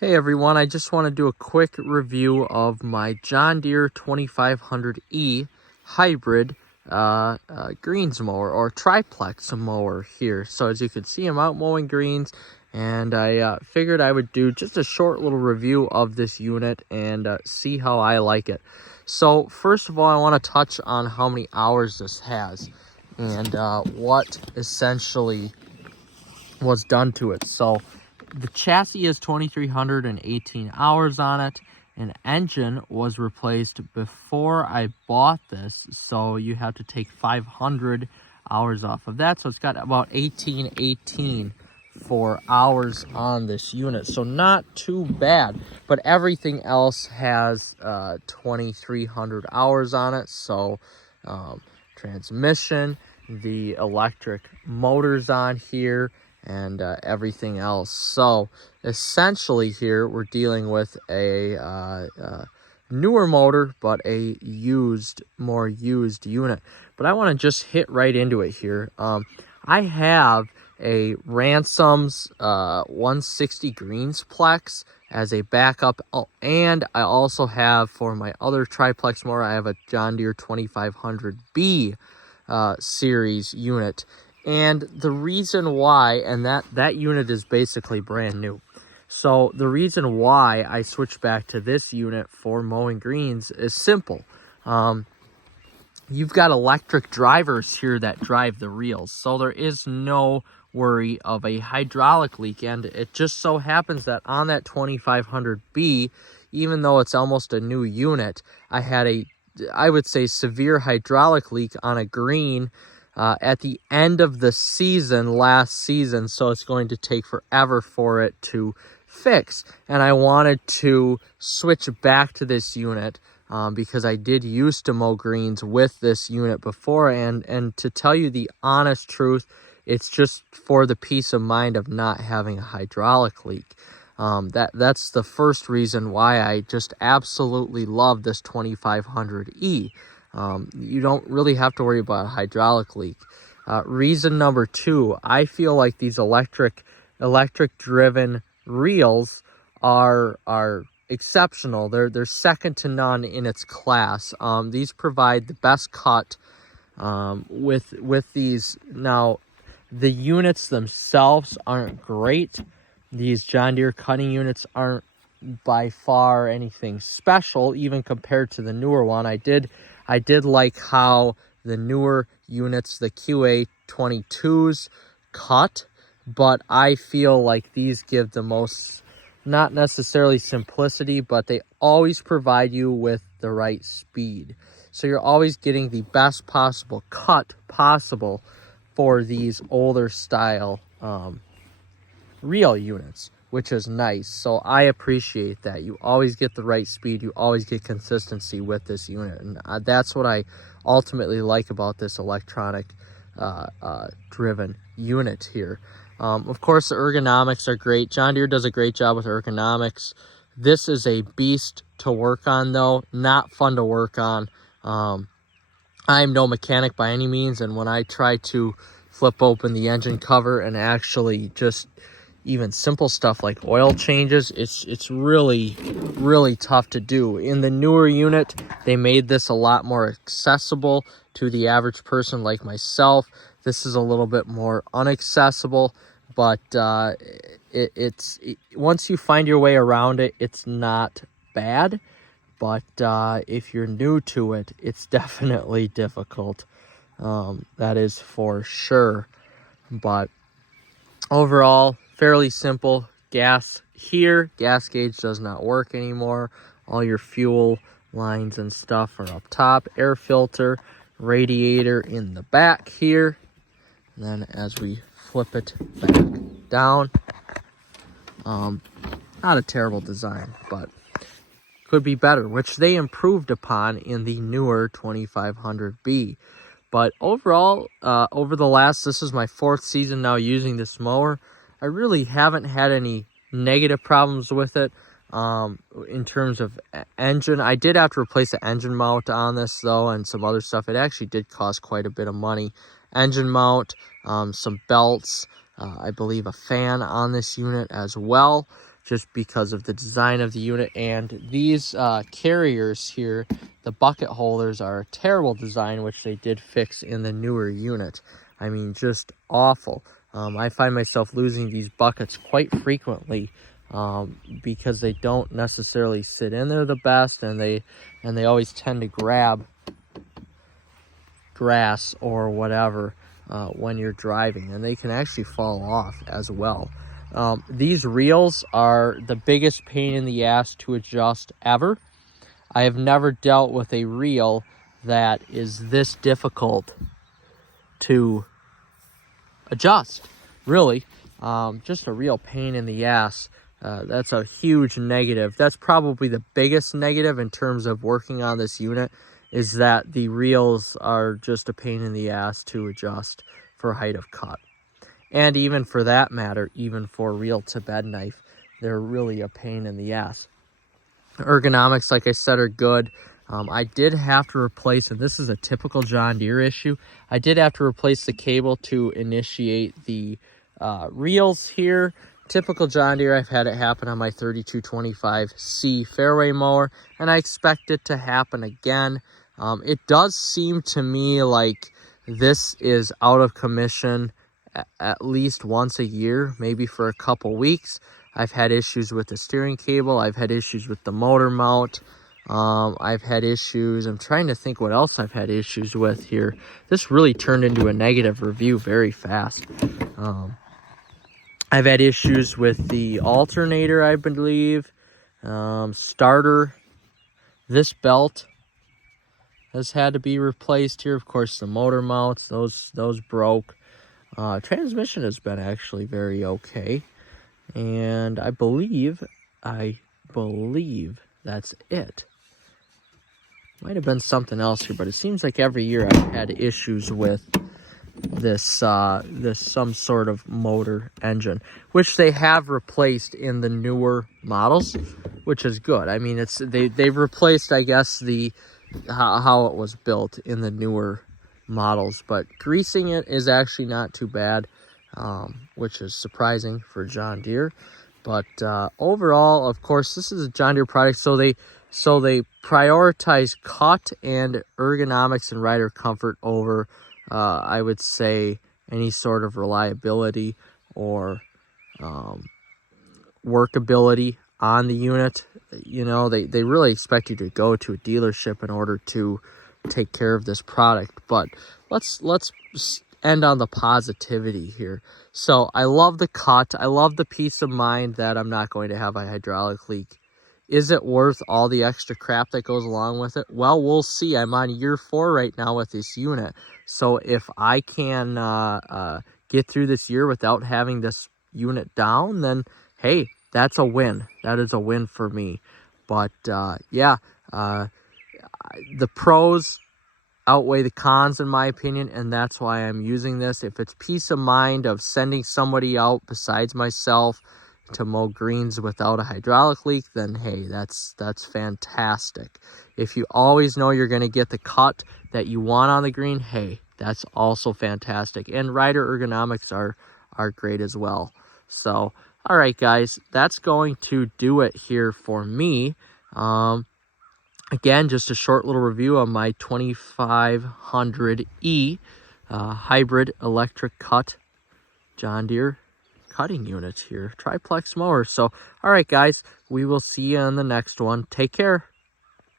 Hey everyone, I just want to do a quick review of my John Deere 2500E hybrid greens mower or triplex mower here. So as you can see, I'm out mowing greens, and I figured I would do just a short little review of this unit and see how I like it. So first of all, I want to touch on how many hours this has and what essentially was done to it. So the chassis is 2,318 hours on it. An engine was replaced before I bought this, so you have to take 500 hours off of that. So it's got about 1818 for hours on this unit, so not too bad. But everything else has 2,300 hours on it. So transmission, the electric motors on here, and everything else. So essentially here we're dealing with a newer motor, but a more used unit. But I want to just hit right into it here. I have a Ransom's 160 Greensplex as a backup, and I also have, for my other triplex mower, I have a John Deere 2500B series unit. And the reason why, and that unit is basically brand new. So the reason why I switched back to this unit for mowing greens is simple. You've got electric drivers here that drive the reels, so there is no worry of a hydraulic leak. And it just so happens that on that 2500B, even though it's almost a new unit, I had I would say, severe hydraulic leak on a green at the end of the season, last season, so it's going to take forever for it to fix. And I wanted to switch back to this unit because I did used to mow greens with this unit before, and to tell you the honest truth, it's just for the peace of mind of not having a hydraulic leak. That's the first reason why I just absolutely love this 2500E. You don't really have to worry about a hydraulic leak. Reason number two, I feel like these electric driven reels are exceptional. They're second to none in its class. These provide the best cut with these. Now, the units themselves aren't great. These John Deere cutting units aren't by far anything special, even compared to the newer one. I did like how the newer units, the QA22s, cut, but I feel like these give the most, not necessarily simplicity, but they always provide you with the right speed. So you're always getting the best possible cut possible for these older style reel units, which is nice. So I appreciate that. You always get the right speed. You always get consistency with this unit. And that's what I ultimately like about this electronic driven unit here. Of course, the ergonomics are great. John Deere does a great job with ergonomics. This is a beast to work on, though. Not fun to work on. I'm no mechanic by any means, and when I try to flip open the engine cover and actually just even simple stuff like oil changes, it's really tough to do. In the newer unit, they made this a lot more accessible to the average person like myself. This is a little bit more inaccessible, but once you find your way around it, it's not bad. But if you're new to it, it's definitely difficult. That is for sure. But overall, fairly simple. Gas here. Gas gauge does not work anymore. All your fuel lines and stuff are up top. Air filter, radiator in the back here. And then as we flip it back down, not a terrible design, but could be better, which they improved upon in the newer 2500B. But overall, this is my fourth season now using this mower. I really haven't had any negative problems with it. In terms of engine, I did have to replace the engine mount on this, though, and some other stuff. It actually did cost quite a bit of money. Engine mount, some belts, I believe a fan on this unit as well. just because of the design of the unit. And these carriers here, the bucket holders, are a terrible design, which they did fix in the newer unit. I mean, just awful. I find myself losing these buckets quite frequently because they don't necessarily sit in there the best, and they always tend to grab grass or whatever when you're driving, and they can actually fall off as well. These reels are the biggest pain in the ass to adjust ever. I have never dealt with a reel that is this difficult to adjust, really. Just a real pain in the ass. That's a huge negative. That's probably the biggest negative in terms of working on this unit, is that the reels are just a pain in the ass to adjust for height of cut. And even for that matter, even for reel to bed knife, they're really a pain in the ass. Ergonomics, like I said, are good. I did have to replace, and this is a typical John Deere issue, I did have to replace the cable to initiate the reels here. Typical John Deere, I've had it happen on my 3225C fairway mower, and I expect it to happen again. It does seem to me like this is out of commission at least once a year, maybe for a couple weeks. I've had issues with the steering cable. I've had issues with the motor mount. I've had issues. I'm trying to think what else I've had issues with here. This really turned into a negative review very fast. I've had issues with the alternator, I believe. Starter. This belt has had to be replaced here. Of course, the motor mounts, those broke. Transmission has been actually very okay. And I believe that's it. Might have been something else here, but it seems like every year I've had issues with this some sort of motor engine, which they have replaced in the newer models, which is good. I mean, they've replaced, I guess, the how it was built in the newer models, but greasing it is actually not too bad, which is surprising for John Deere. But overall, of course, this is a John Deere product, so they prioritize cut and ergonomics and rider comfort over, I would say, any sort of reliability or workability on the unit. You know, they really expect you to go to a dealership in order to take care of this product. But let's end on the positivity here. So I love the cut. I love the peace of mind that I'm not going to have a hydraulic leak. Is it worth all the extra crap that goes along with it? Well, we'll see. I'm on year 4 right now with this unit. So if I can get through this year without having this unit down, then hey, that's a win. That is a win for me. But yeah, the pros outweigh the cons in my opinion, and that's why I'm using this. If it's peace of mind of sending somebody out besides myself to mow greens without a hydraulic leak, then hey, that's fantastic. If you always know you're going to get the cut that you want on the green, hey, that's also fantastic. And rider ergonomics are great as well. So all right, guys, that's going to do it here for me. Again, just a short little review on my 2500E hybrid electric cut John Deere cutting unit here, Triplex mower. So, all right, guys, we will see you on the next one. Take care.